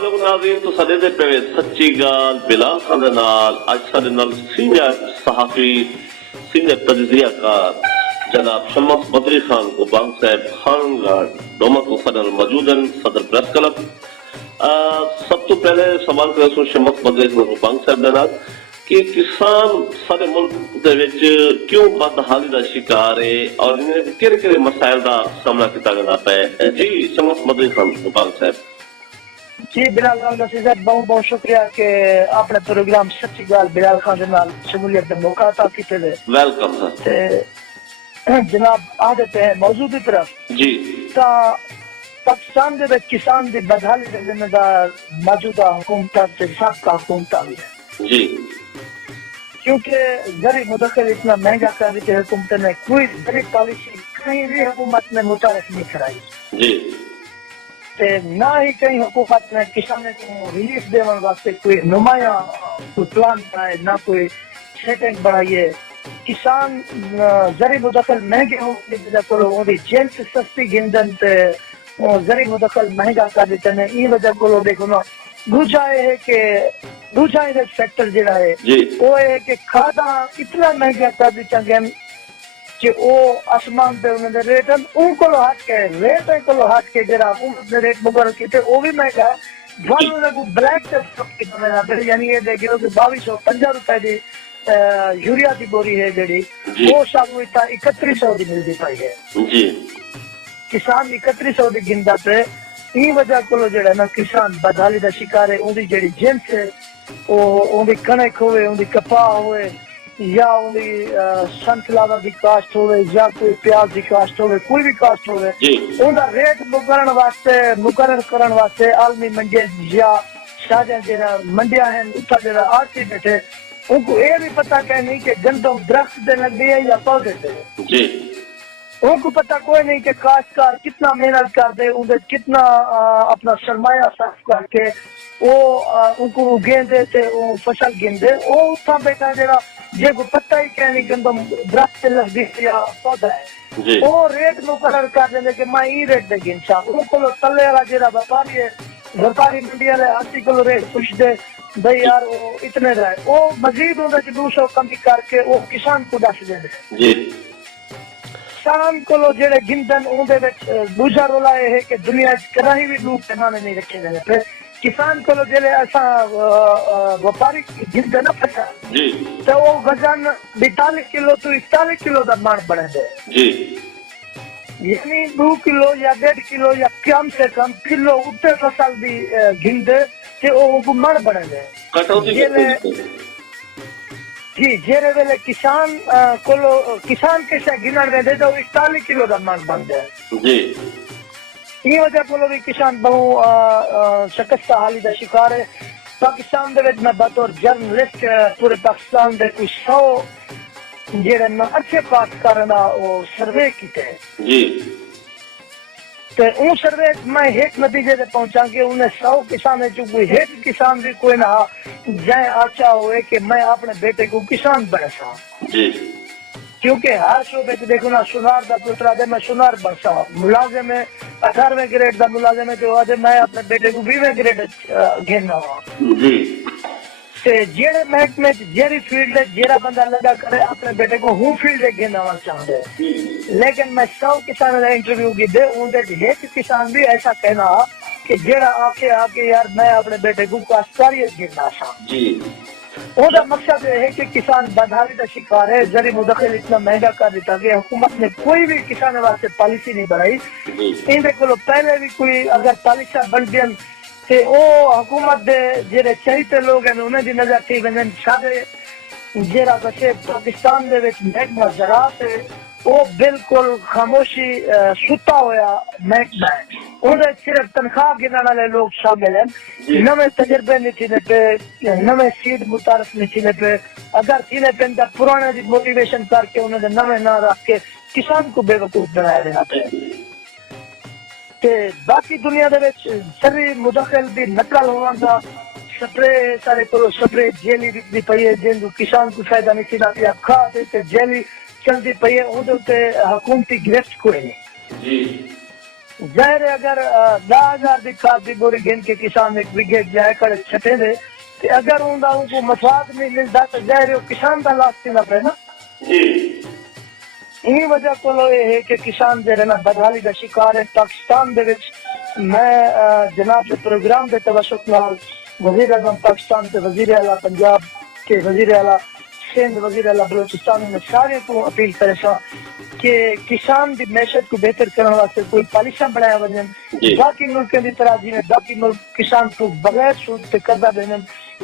علیکم ناظرین تو سدے دے پہ سچی گال بلا خان دے نال اج سارے نال سینئر صحافی سینئر تجزیہ کار جناب شمس بدری خان کو بانگ صاحب خان گارڈ دومت کو صدر موجود ہیں صدر پریس کلب سب تو پہلے سوال کرے سو شمس بدری خان کو بانگ صاحب دے نال کہ کسان سارے ملک دے وچ کیوں بدحالی دا شکار ہے اور انہیں کہڑے مسائل دا سامنا کیتا جاتا ہے جی شمس بدری خان کو بانگ صاحب جی بلال خان نصیر صاحب بہت بہت شکریہ کہ اپنے پروگرام سچی گال بلال خان دے نال شمولیت دے موقع عطا کیتے دے ویلکم سر تے جناب آدھے پہ موضوع دی طرف جی تا پاکستان دے وچ کسان دی بدحالی دے ذمہ دار موجودہ حکومت تے سابقہ حکومت بھی ہے جی کیونکہ زرعی مدخل اتنا مہنگا کر دی کہ حکومت نے کوئی زرعی پالیسی کہیں بھی حکومت نے متعارف نہیں کرائی جی نہ ہی کہیں حکومت نے کسانوں کو ریلیف دینے واسطے کوئی نمایاں کوئی پلان بنائے نہ کوئی سیٹنگ بنائیے کسان زرعی مدخل مہنگے ہونے کی وجہ کو جنس سستی گندن تے زرعی مدخل مہنگا کر دیتے ہیں یہ وجہ کو دیکھو نا دوسرا یہ ہے کہ دوسرا فیکٹر جڑا ہے وہ ہے کہ کھادا اتنا مہنگا کر دیتے ہیں کہ وہ آسمان پہ انہوں نے ریٹ ان کو ہٹ کے ریٹ کو ہٹ کے جرا حکومت نے ریٹ مقرر کیتے وہ بھی مہنگا بلیک یعنی یہ دیکھو کہ 2250 روپے دی یوریا کی بوری ہے جڑی وہ سب 3100 دی ملتی پائی ہے کسان 3100 دی گندا پہ یہ وجہ کو جڑا نا کسان بدحالی دا شکار ہے ان دی جڑی جنس ہے وہ ان دی کنک ہوئے ان دی کپاہ ہوئے یا انہی سن فلاور دی کاشت ہوئے یا کوئی پیاز دی کاشت ہوئے کوئی بھی کاشت ہوئے ان کا ریٹ مقرر کرن واسطے عالمی منڈی یا شاہجہاں جہاں منڈیاں ہیں اتنا جہاں آرتی بیٹھے ان کو یہ بھی پتہ کہ نہیں کہ گندم درخت دے لگے ہے یا پودے دے ان کو پتہ کوئی نہیں کہ کاشتکار کتنا محنت کر دے ان کتنا اپنا سرمایہ صرف کر کے وہ ان کو گیندے تے وہ فصل گیندے وہ اتنا بیٹھا جہاں جے کو پتہ ہی کہ نہیں گندم درخت لگی یا پودا ہے وہ ریٹ مقرر کر دیں کہ میں یہ ریٹ دے گنسا ان کو تلے والا جہاں وپاری ہے وپاری منڈی والے 80 کلو ریٹ پوچھ دے بھائی یار وہ اتنے رہے وہ مزید ان 200 کمی کر کے وہ کسان کو دس دے کسان کو جڑے گندن اندر دوسرا رولا یہ ہے کہ دنیا کہیں بھی لوگ پیمانے نہیں رکھے گئے پھر کسان کو جلے ایسا وپاری گندے نہ پھٹا تو وہ وزن 42 کلو تو 41 کلو دا مان بنے دے یعنی 2 کلو یا 1.5 کلو یا کم سے کم کلو اتنے فصل بھی گندے کہ وہ مان بنے دے جی جیرے ویلے کسان کے سے گنن میں دے تو 41 کلو دا مان بن دے یہ وجہ کو بھی کسان بہو شکست حالی دا شکار ہے پاکستان دے وچ میں بطور جرنلسٹ پورے پاکستان دے کوئی 100 جڑے نا اچھے پاس کرنا وہ سروے کیتے ہیں تو ان سروے میں ایک نتیجے سے پہنچا کہ انہیں 100 کسان جو کوئی ایک کسان بھی کوئی نہ جائے آچا ہوئے کہ میں اپنے بیٹے کو کسان بنسا کیونکہ ہر شعبے سے دیکھو نا سنار دا پترا دے میں سنار بنسا ملازم ہے 18ویں گریڈ دا ملازم ہے جو آدھے میں اپنے بیٹے کو 20ویں گریڈ گھیرنا ہوا جیڑے محکمے جیڑی فیلڈ ہے جیڑا بندہ لگا کرے اپنے بیٹے کو ہوں فیلڈ گھیرنا ہوا چاہتے لیکن میں 100 کسان کا انٹرویو کی دے ان دے ایک کسان بھی ایسا کہنا کہ جیڑا آکے یار میں اپنے بیٹے کو کاشتکاری گھیرنا چاہتا ان کا مقصد یہ ہے کہ کسان بدحالی کا شکار ہے زرعی مدخل اتنا مہنگا کر دیتا کہ حکومت نے کوئی بھی کسان واسطے پالیسی نہیں بنائی ان کو پہلے بھی کوئی اگر پالیسیاں بن گئی تو وہ حکومت دے جڑے چہیتے لوگ ہیں انہیں دی نظر تھی ونجن سارے جڑا بچے پاکستان دے وچ محکمہ زراعت ہے وہ بالکل خاموشی ستا ہویا محکمہ ہے انہیں صرف تنخواہ گننے والے لوگ شامل ہیں نویں تجربے نہیں تھینے پہ نویں سیڈ متعارف نہیں تھینے پہ اگر تھینے پہ انہیں پرانے دی موٹیویشن کر کے انہیں نویں نہ رکھ کے کسان کو بے وقوف بنایا دینا پہ باقی دنیا دے وچ زرعی مدخل دی نقل ہونا دا سپرے سارے کو سپرے جیلی دی پئی ہے جن کسان کو فائدہ نہیں تھینا پیا کھاد تے جیلی چلتی پئی ہے اندر تے حکومتی گرفت کوئی نہیں ظاہر ہے اگر 10,000 دی کھاد دی بوری گن کے کسان ایک وگے جائے کر چھٹے دے تے اگر ان دا ان کو مسواد نہیں ملتا تو ظاہر ہے کسان دا لاس تھی نہ پہ نا. جی انہی وجہ کو یہ ہے کہ کسان جو ہے نا بدحالی کا شکار ہے. پاکستان دے وچ میں جناب کے پروگرام دے توسط نال وزیر اعظم پاکستان کے وزیر اعلیٰ پنجاب کے وزیر اعلیٰ سندھ وزیر اعلیٰ بلوچستان میں سارے کو اپیل کرے سا کہ کسان دی معیشت کو بہتر کرنے واسطے کوئی پالیسیاں بنایا وجن باقی ملکوں کی طرح جی باقی ملک کسان کو بغیر سود پہ قرضہ دینے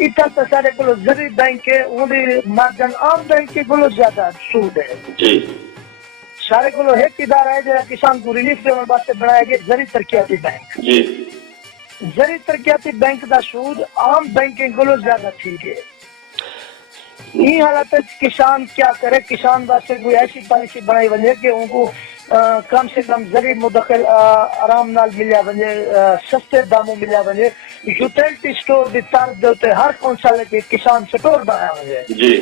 اتنا تو سارے کو زرعی بینک ہے انہیں مارجن عام بینک کے کو زیادہ سود ہے. جی سارے کو ایک ادارہ ہے جو کسان کو ریلیف دینے واسطے بنایا گیا زرعی ترقیاتی بینک. جی زرعی ترقیاتی بینک دا سود عام بینکنگ کو زیادہ ٹھیک ہے. یہ حالت کسان کیا کرے, کسان واسطے کوئی ایسی پالیسی بنائی وجے کہ ان کو کم سے کم زرعی مدخل آرام نال ملیا وجے, سستے داموں ملیا وجے, یوٹیلٹی سٹور دی طرف دے ہر کونسل کے کسان سٹور بنایا وجے. جی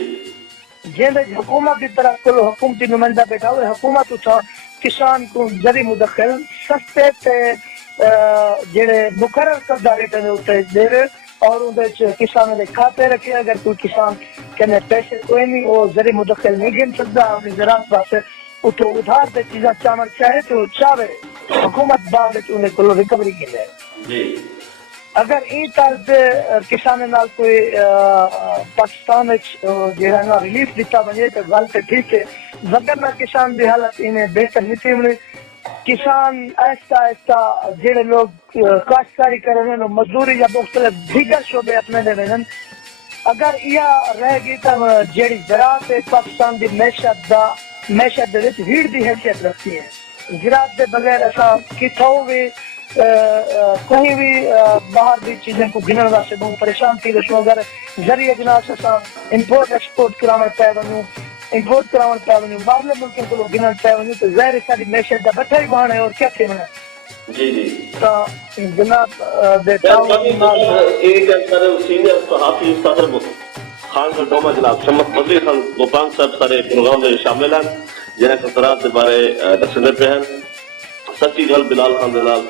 جن حکومت کی طرف کو حکومتی نمائندہ بیٹھا ہوئے حکومت اٹھا کسان کو زرعی مدخل سستے تے جڑے مقرر کردہ ریٹ اتنے دے اور اندر کسانوں نے کھاتے رکھے. اگر کوئی کسان کہنے پیسے کوئی نہیں وہ زرعی مدخل نہیں گن سکتا اپنی زراعت واسطے اتو ادھار دے چیزاں چاول چاہے تو چاہے حکومت بعد انہیں کو ریکوری کی لے. جی اگر این طرز کسان نال کوئی پاکستان جو ہے نا ریلیف دیتا بنے تو گل تو ٹھیک ہے, وگرنہ کسان دی حالت انہیں بہتر نہیں تھی. کسان ایسا ایسا جڑے لوگ کاشتکاری کر رہے ہیں مزدوری یا مختلف دیگر شعبے اپنے دے رہے ہیں, اگر یہ رہ گئی تو جیڑی زراعت پاکستان دی معیشت دے وچ ریڑھ دی حیثیت رکھتی ہے. زراعت دے بغیر ایسا کتھوں بھی کہیں بھی باہر دی چیزیں کو گنن واسطے بہت پریشان تھی. رسو اگر زرعی اجناس ایسا امپورٹ ایکسپورٹ کرانا پہ ونوں امپورٹ کرانا پہ ونوں باہرلے ملکوں کو گنن پہ ونوں تو ظاہر ساری معیشت دا بٹھا ہی بہانا ہے اور کیا تھے میں جی جی تو جناب دے تعاون نال ایک سارے سینئر صحافی صاحب خان گڈوما جناب شمس بدری خان گوپان صاحب سارے پروگرام میں شامل ہیں جنہیں خطرات کے بارے دسنے پہ ہیں. سچی گل بلال خان دے نال